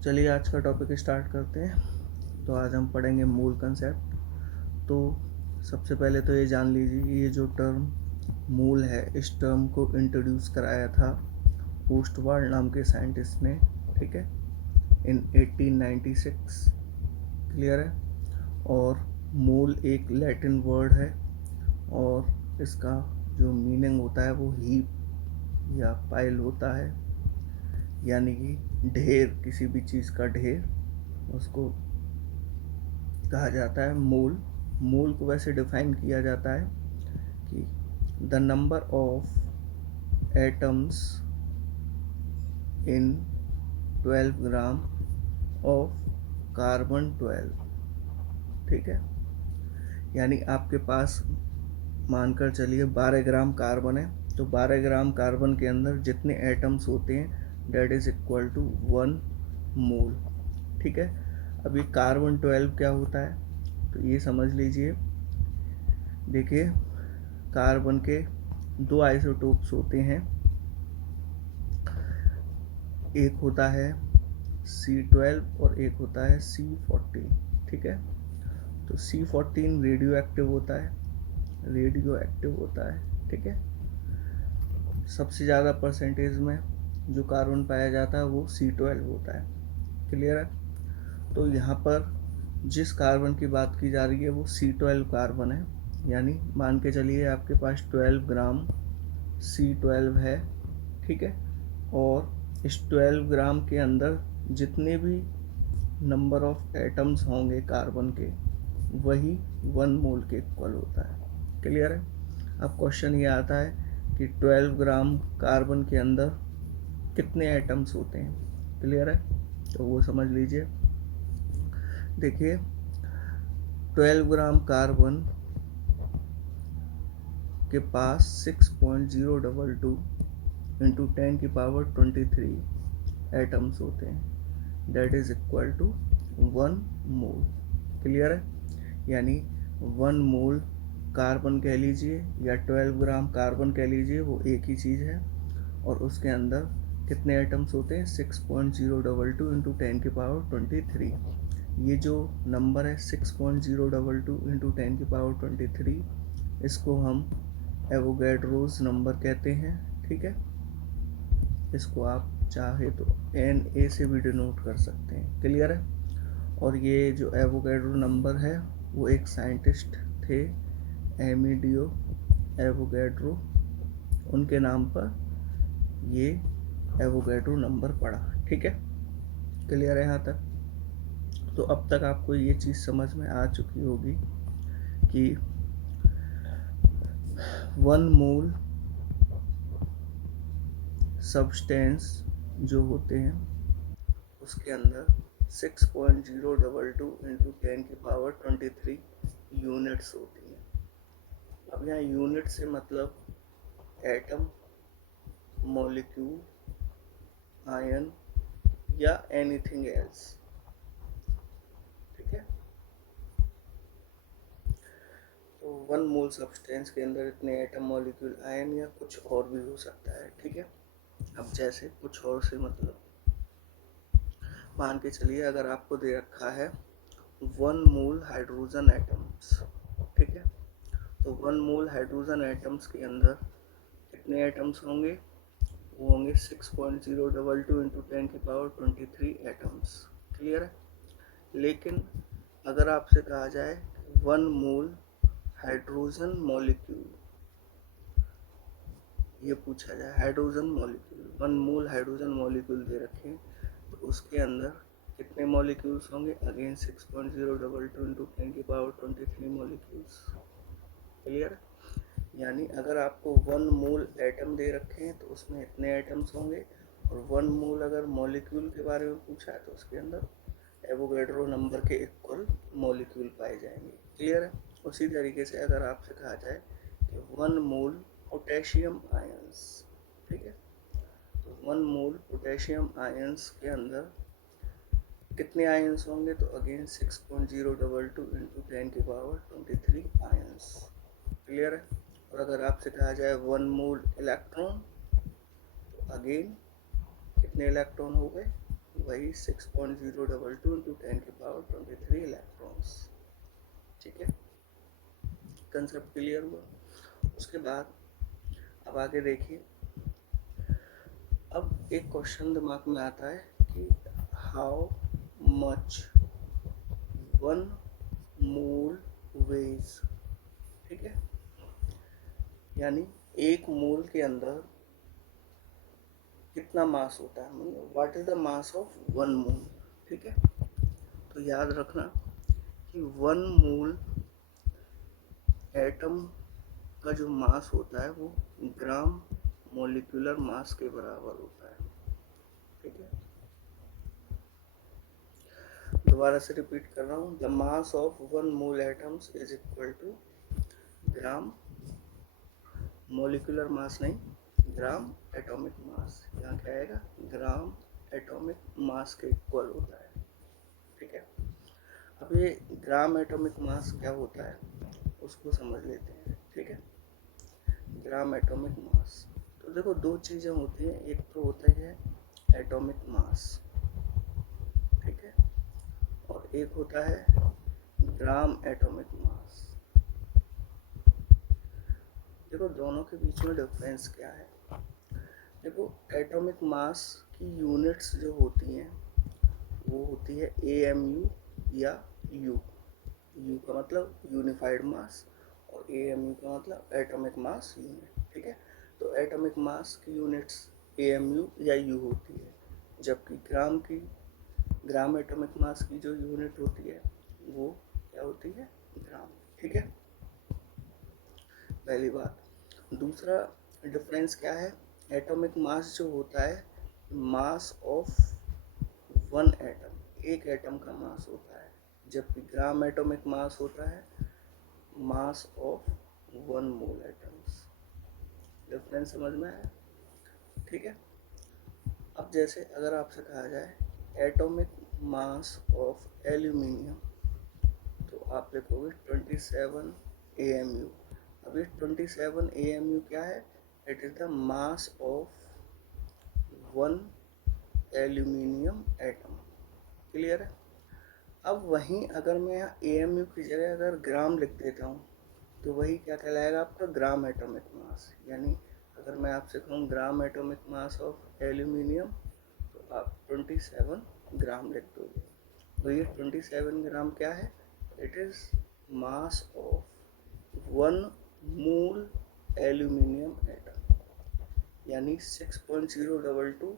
चलिए आज का टॉपिक स्टार्ट करते हैं। तो आज हम पढ़ेंगे मूल कंसेप्ट। तो सबसे पहले तो ये जान लीजिए, ये जो टर्म मूल है, इस टर्म को इंट्रोड्यूस कराया था ओस्टवाल्ड नाम के साइंटिस्ट ने, ठीक है, इन 1896। क्लियर है। और मूल एक लैटिन वर्ड है और इसका जो मीनिंग होता है वो हीप या पाइल होता है, यानी कि ढेर, किसी भी चीज़ का ढेर, उसको कहा जाता है मूल। मूल को वैसे डिफाइन किया जाता है कि the number of atoms in 12 gram of carbon 12। ठीक है, यानी आपके पास मानकर चलिए 12 ग्राम कार्बन है, तो 12 ग्राम कार्बन के अंदर जितने एटम्स होते हैं डेट इज इक्वल टू 1 मोल। ठीक है। अभी कार्बन 12 क्या होता है तो ये समझ लीजिए। देखिए, कार्बन के दो आइसोटोप्स होते हैं, एक होता है C12 और एक होता है C14। ठीक है, तो C14 रेडियो एक्टिव होता है, ठीक है। सबसे ज़्यादा परसेंटेज में जो कार्बन पाया जाता है वो C12 होता है। क्लियर है। तो यहाँ पर जिस कार्बन की बात की जा रही है वो C12 कार्बन है, यानी मान के चलिए आपके पास 12 ग्राम C12 है। ठीक है, और इस 12 ग्राम के अंदर जितने भी नंबर ऑफ एटम्स होंगे कार्बन के, वही 1 मोल के इक्वल होता है। क्लियर है। अब क्वेश्चन ये आता है कि 12 ग्राम कार्बन के अंदर कितने एटम्स होते हैं। क्लियर है, तो वो समझ लीजिए। देखिए, 12 ग्राम कार्बन के पास 6.022 इंटू 10⁻23 एटम्स होते हैं, that is equal to 1 mole. Clear है, यानी 1 मोल कार्बन कह लीजिए या 12 ग्राम कार्बन कह लीजिए, वो एक ही चीज़ है। और उसके अंदर कितने एटम्स होते हैं, 6.022 इंटू 10⁻23। ये जो नंबर है 6.022 इंटू 10⁻23, इसको हम एवोगैड्रोस नंबर कहते हैं। ठीक है, इसको आप चाहे तो Na से भी डिनोट कर सकते हैं। क्लियर है। और ये जो एवोगैड्रो नंबर है वो एक साइंटिस्ट थे, एमिडियो एवोगैड्रो, उनके नाम पर ये एवोगैड्रो नंबर पड़ा। ठीक है, क्लियर है यहाँ तक। तो अब तक आपको ये चीज़ समझ में आ चुकी होगी कि 1 मोल सब्सटेंस जो होते हैं उसके अंदर 6.022 इंटू 10⁻23 यूनिट्स होती हैं। अब यहाँ यूनिट से मतलब एटम, मॉलिक्यूल, आयन या एनीथिंग एल्स। ठीक है, तो 1 मोल सब्सटेंस के अंदर इतने एटम, मॉलिक्यूल, आयन या कुछ और भी हो सकता है। ठीक है, अब जैसे कुछ और से मतलब मान के चलिए अगर आपको दे रखा है 1 मोल हाइड्रोजन एटम्स। ठीक है, तो 1 मोल हाइड्रोजन एटम्स के अंदर कितने एटम्स होंगे, वो होंगे 6.022 इंटू 10⁻23 एटम्स। क्लियर है। लेकिन अगर आपसे कहा जाए 1 मोल हाइड्रोजन मॉलिक्यूल, ये पूछा जाए हाइड्रोजन मॉलिक्यूल, 1 मोल हाइड्रोजन मॉलिक्यूल दे रखें, तो उसके अंदर कितने मॉलिक्यूल्स होंगे, अगेन 6.022 इंटू 10⁻23 मॉलिक्यूल्स। क्लियर। यानी अगर आपको 1 मोल एटम दे रखे हैं तो उसमें इतने एटम्स होंगे, और 1 मोल अगर मॉलिक्यूल के बारे में पूछा है तो उसके अंदर एवोगैड्रो नंबर के इक्वल मॉलिक्यूल पाए जाएंगे। क्लियर है। उसी तरीके से अगर आपसे कहा जाए कि 1 मोल पोटेशियम आयंस, ठीक है, तो 1 मोल पोटेशियम आयंस के अंदर कितने आयंस होंगे, तो अगेन 6.022 इंटू 10⁻23 आयंस। क्लियर है। और अगर आपसे कहा जाए 1 मोल इलेक्ट्रॉन, तो अगेन कितने इलेक्ट्रॉन हो गए, वही 6.022 इंटू 10⁻23 इलेक्ट्रॉन्स। ठीक है, कंसेप्ट क्लियर हुआ। उसके बाद अब आगे देखिए, अब एक क्वेश्चन दिमाग में आता है कि हाउ मच 1 मोल वेज। ठीक है, यानी एक मोल के अंदर कितना मास होता है, मतलब what is the mass of 1 मोल। ठीक है, तो याद रखना कि 1 मोल एटम का जो मास होता है वो ग्राम मोलिकुलर मास के बराबर होता है। ठीक है, दोबारा से रिपीट कर रहा हूँ, the mass of 1 mole atoms is equal to gram molecular mass, नहीं ग्राम एटॉमिक मास। यहाँ क्या आएगा, ग्राम एटॉमिक मास के इक्वल होता है। ठीक है, अब ये ग्राम एटॉमिक मास क्या होता है उसको समझ लेते हैं। ठीक है, ग्राम एटॉमिक मास, तो देखो दो चीज़ें होती हैं, एक तो होता है एटॉमिक मास, ठीक है, और एक होता है ग्राम एटॉमिक मास। देखो दोनों के बीच में डिफरेंस क्या है। देखो एटॉमिक मास की यूनिट्स जो होती हैं वो होती है AMU या U। U का मतलब यूनिफाइड मास और AMU का मतलब एटॉमिक मास यूनिट। ठीक है, तो एटॉमिक मास की यूनिट्स AMU या U होती है, जबकि ग्राम एटॉमिक मास की जो यूनिट होती है वो क्या होती है, ग्राम। ठीक है, पहली बात। दूसरा डिफरेंस क्या है, एटॉमिक मास जो होता है मास ऑफ 1 एटम, एक एटम का मास होता है, जबकि ग्राम एटॉमिक मास होता है मास ऑफ 1 मोल एटम्स। डिफरेंस समझ में आया। ठीक है, अब जैसे अगर आपसे कहा जाए एटॉमिक मास ऑफ एल्यूमिनियम, तो आप लिखोगे 27 AMU। अब ये 27 AMU क्या है, it is the mass of 1 aluminium atom. Clear है। अब वहीं अगर मैं यहाँ AMU की जगह अगर ग्राम लिख देता हूँ तो वही क्या कहलाएगा, आपका ग्राम एटॉमिक मास। यानी अगर मैं आपसे कहूँ ग्राम एटॉमिक मास ऑफ एल्यूमिनियम, तो आप 27 ग्राम लिख दोगे। तो ये 27 ग्राम क्या है, it is mass of 1 mole aluminium atom, यानी 6.022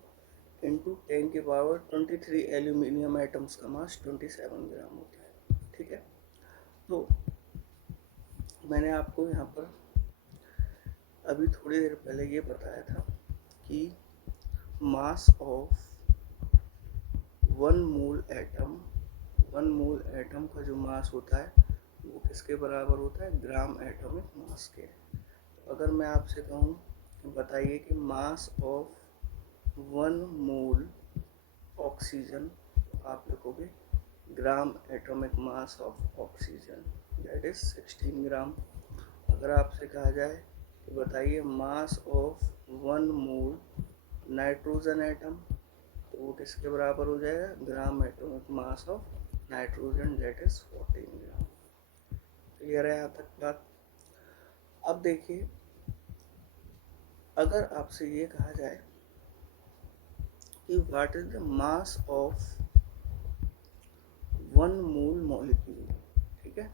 इंटू 10⁻23 एल्यूमिनियम एटम्स का मास 27 ग्राम होता है। ठीक है, तो मैंने आपको यहाँ पर अभी थोड़ी देर पहले ये बताया था कि मास ऑफ 1 मोल एटम का जो मास होता है वो किसके बराबर होता है, ग्राम एटॉमिक मास के। तो अगर मैं आपसे कहूँ बताइए कि मास ऑफ 1 मोल ऑक्सीजन, तो आप लिखोगे ग्राम atomic mass of oxygen, that is 16 ग्राम। अगर आपसे कहा जाए कि बताइए मास ऑफ 1 मोल नाइट्रोजन एटम, तो वो किसके बराबर हो जाएगा, ग्राम atomic mass of nitrogen, that is 14 gram. Clear है यहाँ तक बात। अब देखिए, अगर आपसे ये कहा जाए कि what is the mass of 1 mole molecule, ठीक है,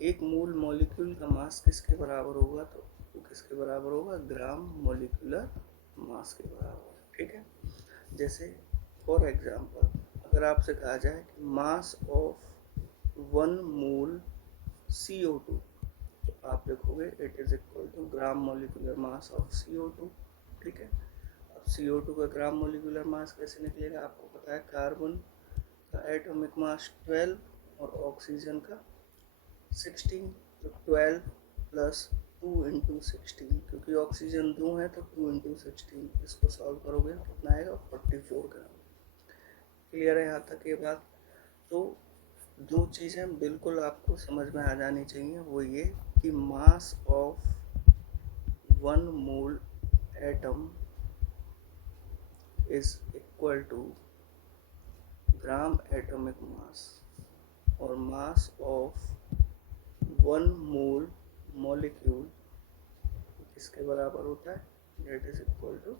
एक मोल मॉलिक्यूल का मास किसके बराबर होगा, तो वो किसके बराबर होगा, ग्राम मॉलिक्यूलर मास के बराबर। ठीक है, जैसे फॉर एग्जांपल अगर आपसे कहा जाए कि मास ऑफ 1 मोल CO2, तो आप लिखोगे it is equal to gram molecular mass of CO2। ठीक है, अब CO2 का ग्राम मॉलिक्यूलर मास कैसे निकलेगा, आपको पता है कार्बन का एटॉमिक मास 12 और ऑक्सीजन का 16, तो 12 प्लस 2 इंटू 16, क्योंकि ऑक्सीजन 2 है तो 2 इंटू 16, इसको सॉल्व करोगे कितना आएगा, 44 ग्राम। क्लियर है यहाँ तक ये बात। तो दो चीज़ें बिल्कुल आपको समझ में आ जानी चाहिए, वो ये कि mass of 1 mole atom is equal to gram atomic mass और मास ऑफ 1 मोल मॉलिक्यूल किसके बराबर होता है, that is equal to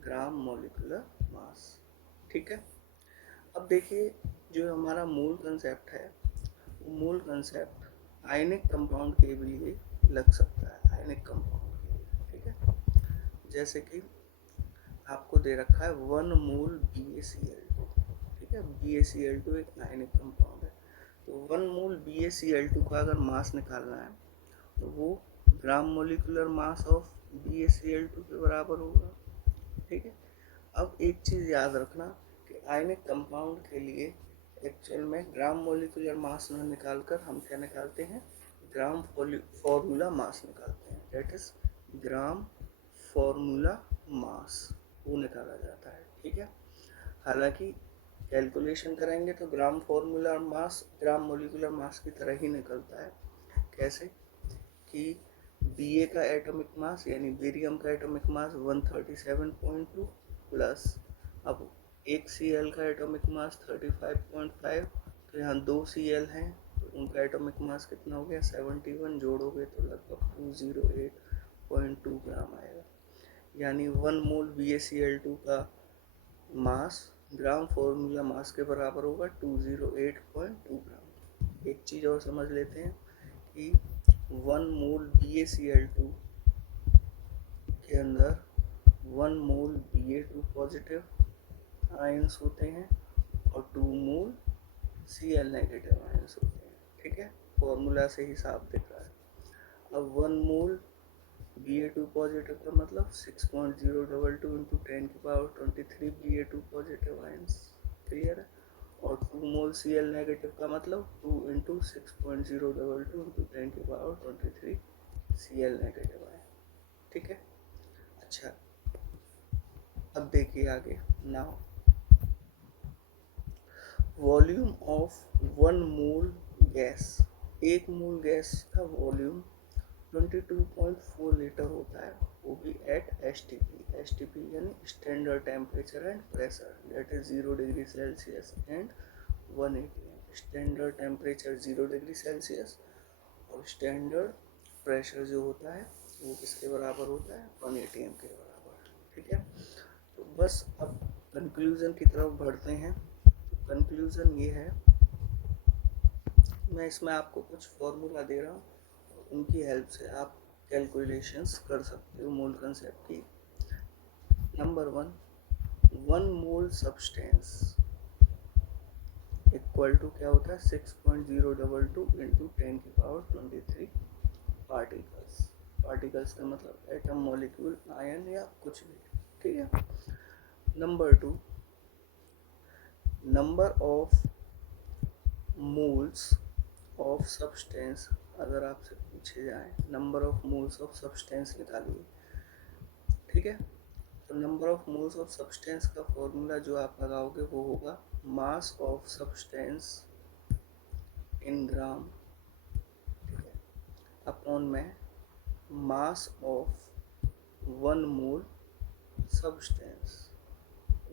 gram molecular mass. ठीक है, अब देखिए जो हमारा मूल कंसेप्ट है, वो मूल कंसेप्ट आयनिक कंपाउंड के भी लिए लग सकता है, आयनिक कंपाउंड के लिए। ठीक है, जैसे कि आपको दे रखा है 1 मोल BaCl2। ठीक है, BaCl2 एक आयनिक कंपाउंड है, तो 1 मोल BaCl2 का अगर मास निकालना है तो वो ग्राम मोलिकुलर मास ऑफ BaCl2 के बराबर होगा। ठीक है, अब एक चीज़ याद रखना कि आयनिक कंपाउंड के लिए एक्चुअल में ग्राम मोलिकुलर मास न निकाल कर हम क्या निकालते हैं, ग्राम फॉर्मूला मास निकालते हैं, that is gram formula mass, वो निकाला जाता है। ठीक है, हालांकि कैलकुलेशन करेंगे तो ग्राम फॉर्मूला मास ग्राम मोलिकुलर मास की तरह ही निकलता है। कैसे कि Ba का एटॉमिक मास यानी बेरियम का एटॉमिक मास 137.2 प्लस अब एक Cl का एटॉमिक मास 35.5, तो यहाँ 2 Cl हैं तो उनका एटॉमिक मास कितना हो गया 71, जोड़ोगे तो लगभग 208.2 ग्राम आएगा, यानी 1 मोल BaCl2 का मास ग्राम फॉर्मूला मास के बराबर होगा 208.2 ग्राम। एक चीज़ और समझ लेते हैं कि 1 मोल BaCl2 के अंदर 1 मोल Ba2 पॉजिटिव आयंस होते हैं और 2 मोल Cl नेगेटिव आयंस होते हैं। ठीक है, फॉर्मूला से ही साफ दिख रहा है। अब 1 मोल Ba2 पॉजिटिव का मतलब 6.022 इंटू 10 की power 23 Ba2 positive ions, clear है, और 2 मोल Cl नेगेटिव का मतलब 2 इंटू 6.022 इंटू 10 की पावर 23 Cl नेगेटिव आयन। ठीक है, अच्छा अब देखिए आगे, now volume of 1 mole gas, एक मोल गैस का वॉल्यूम 22.4 लीटर होता है, वो भी एट STP यानी standard temperature and pressure, that is 0 degree Celsius and 1 atm। Standard temperature 0 degree Celsius और स्टैंडर्ड प्रेशर जो होता है वो किसके बराबर होता है, 1 atm के बराबर। ठीक है, तो बस अब कंक्लूजन की तरफ बढ़ते हैं। कंक्लूजन ये है, मैं इसमें आपको कुछ फॉर्मूला दे रहा हूँ, उनकी हेल्प से आप कैलकुलेशंस कर सकते हो मूल कंसेप्ट की। Number 1 mole substance equal to क्या होता है 6.022 इंटू 10 की पावर 23 पार्टिकल्स। पार्टिकल्स का मतलब एटम, मॉलिक्यूल, आयन या कुछ भी। ठीक है, number 2 number of moles of substance, अगर आपसे पूछे जाए number of moles of substance निकालिए। ठीक है, तो number of moles of substance का फॉर्मूला जो आप लगाओगे वो होगा मास ऑफ सब्सटेंस इन ग्राम, ठीक है, अपॉन में मास ऑफ 1 मोल सब्सटेंस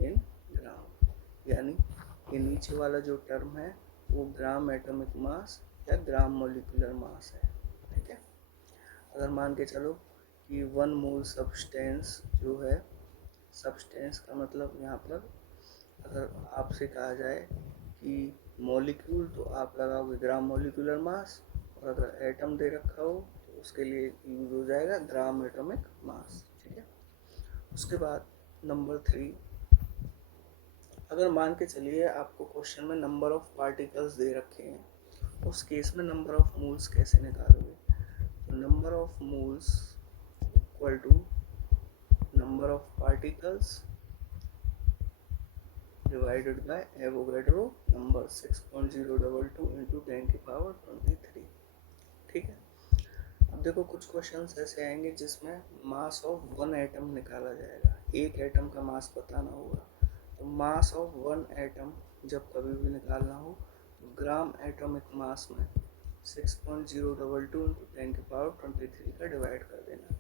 इन ग्राम, यानी ये नीचे वाला जो टर्म है वो ग्राम एटॉमिक मास या ग्राम मॉलिक्यूलर मास है। ठीक है, अगर मान के चलो कि 1 मोल सब्सटेंस जो है, सब्सटेंस का मतलब यहाँ पर अगर आपसे कहा जाए कि मॉलिक्यूल तो आप लगाओगे ग्राम मॉलिक्यूलर मास, और अगर एटम दे रखा हो तो उसके लिए यूज हो जाएगा ग्राम एटॉमिक मास। ठीक है, उसके बाद नंबर 3, अगर मान के चलिए आपको क्वेश्चन में नंबर ऑफ पार्टिकल्स दे रखे हैं, उस केस में नंबर ऑफ मोल्स कैसे निकालोगे, तो number of moles equal to number of particles divided by Avogadro number 6.022 into 10 की पावर 23। ठीक है, अब देखो कुछ क्वेश्चंस ऐसे आएंगे जिसमें मास ऑफ 1 एटम निकाला जाएगा, एक एटम का मास बताना होगा, तो मास ऑफ 1 एटम जब कभी भी निकालना हो तो ग्राम एटॉमिक मास में 6.022 इंटू 10 की पावर 23 का डिवाइड कर देना।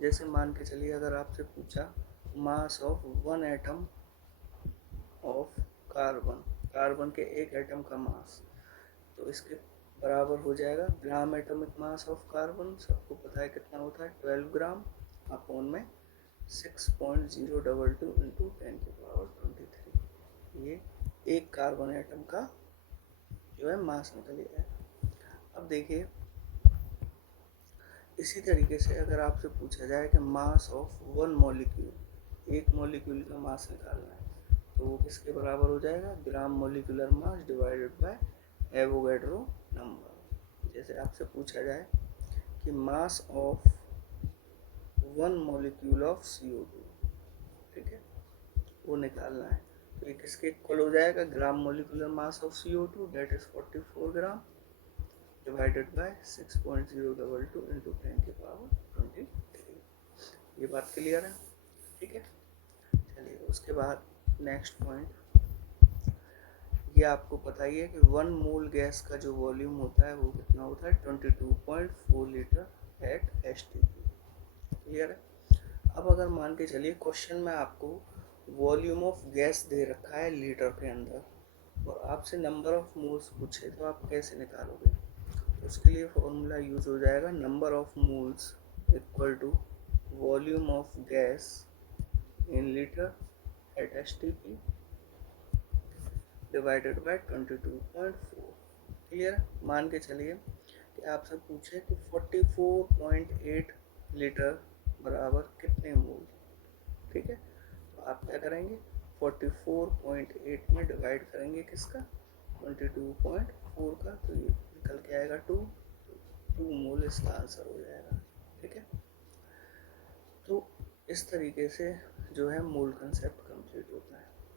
जैसे मान के चलिए अगर आपसे पूछा मास of 1 atom of carbon, carbon के एक एटम का मास, तो इसके बराबर हो जाएगा ग्राम एटॉमिक मास ऑफ कार्बन, सबको पता है कितना होता है 12 ग्राम, अपॉन में 6.022 इंटू 10⁻23। ये एक कार्बन एटम का जो है मास निकल गया है। अब देखिए इसी तरीके से अगर आपसे पूछा जाए कि मास ऑफ वन मॉलिक्यूल, एक मॉलिक्यूल का मास निकालना है, तो वो किसके बराबर हो जाएगा, ग्राम molecular mass divided by Avogadro number. जैसे आपसे पूछा जाए कि mass of one molecule of CO2, ठीक है, वो निकालना है, तो ये किसके इक्वल हो जाएगा, ग्राम molecular mass of CO2 that is 44 gram divided by 6.022 into 10⁻23। ये बात क्लियर है, ठीक है। चलिए उसके बाद नेक्स्ट पॉइंट, ये आपको पता ही है कि 1 मोल गैस का जो वॉल्यूम होता है वो कितना होता है 22.4 लीटर एट STP। क्लियर है। अब अगर मान के चलिए क्वेश्चन में आपको वॉल्यूम ऑफ गैस दे रखा है लीटर के अंदर और आपसे नंबर ऑफ मोल्स पूछे, तो आप कैसे निकालोगे, तो उसके लिए फॉर्मूला यूज हो जाएगा number of moles equal to volume of gas in litre at STP divided by 22.4। Clear. मान के चलिए कि आपसे पूछे कि 44.8 लीटर बराबर कितने मोल, ठीक है, तो आप क्या करेंगे 44.8 में डिवाइड करेंगे किसका 22.4 का, तो ये निकल के आएगा 2 मोल इसका आंसर हो जाएगा, ठीक है। तो इस तरीके से जो है मोल कंसेप्ट कंप्लीट होता है।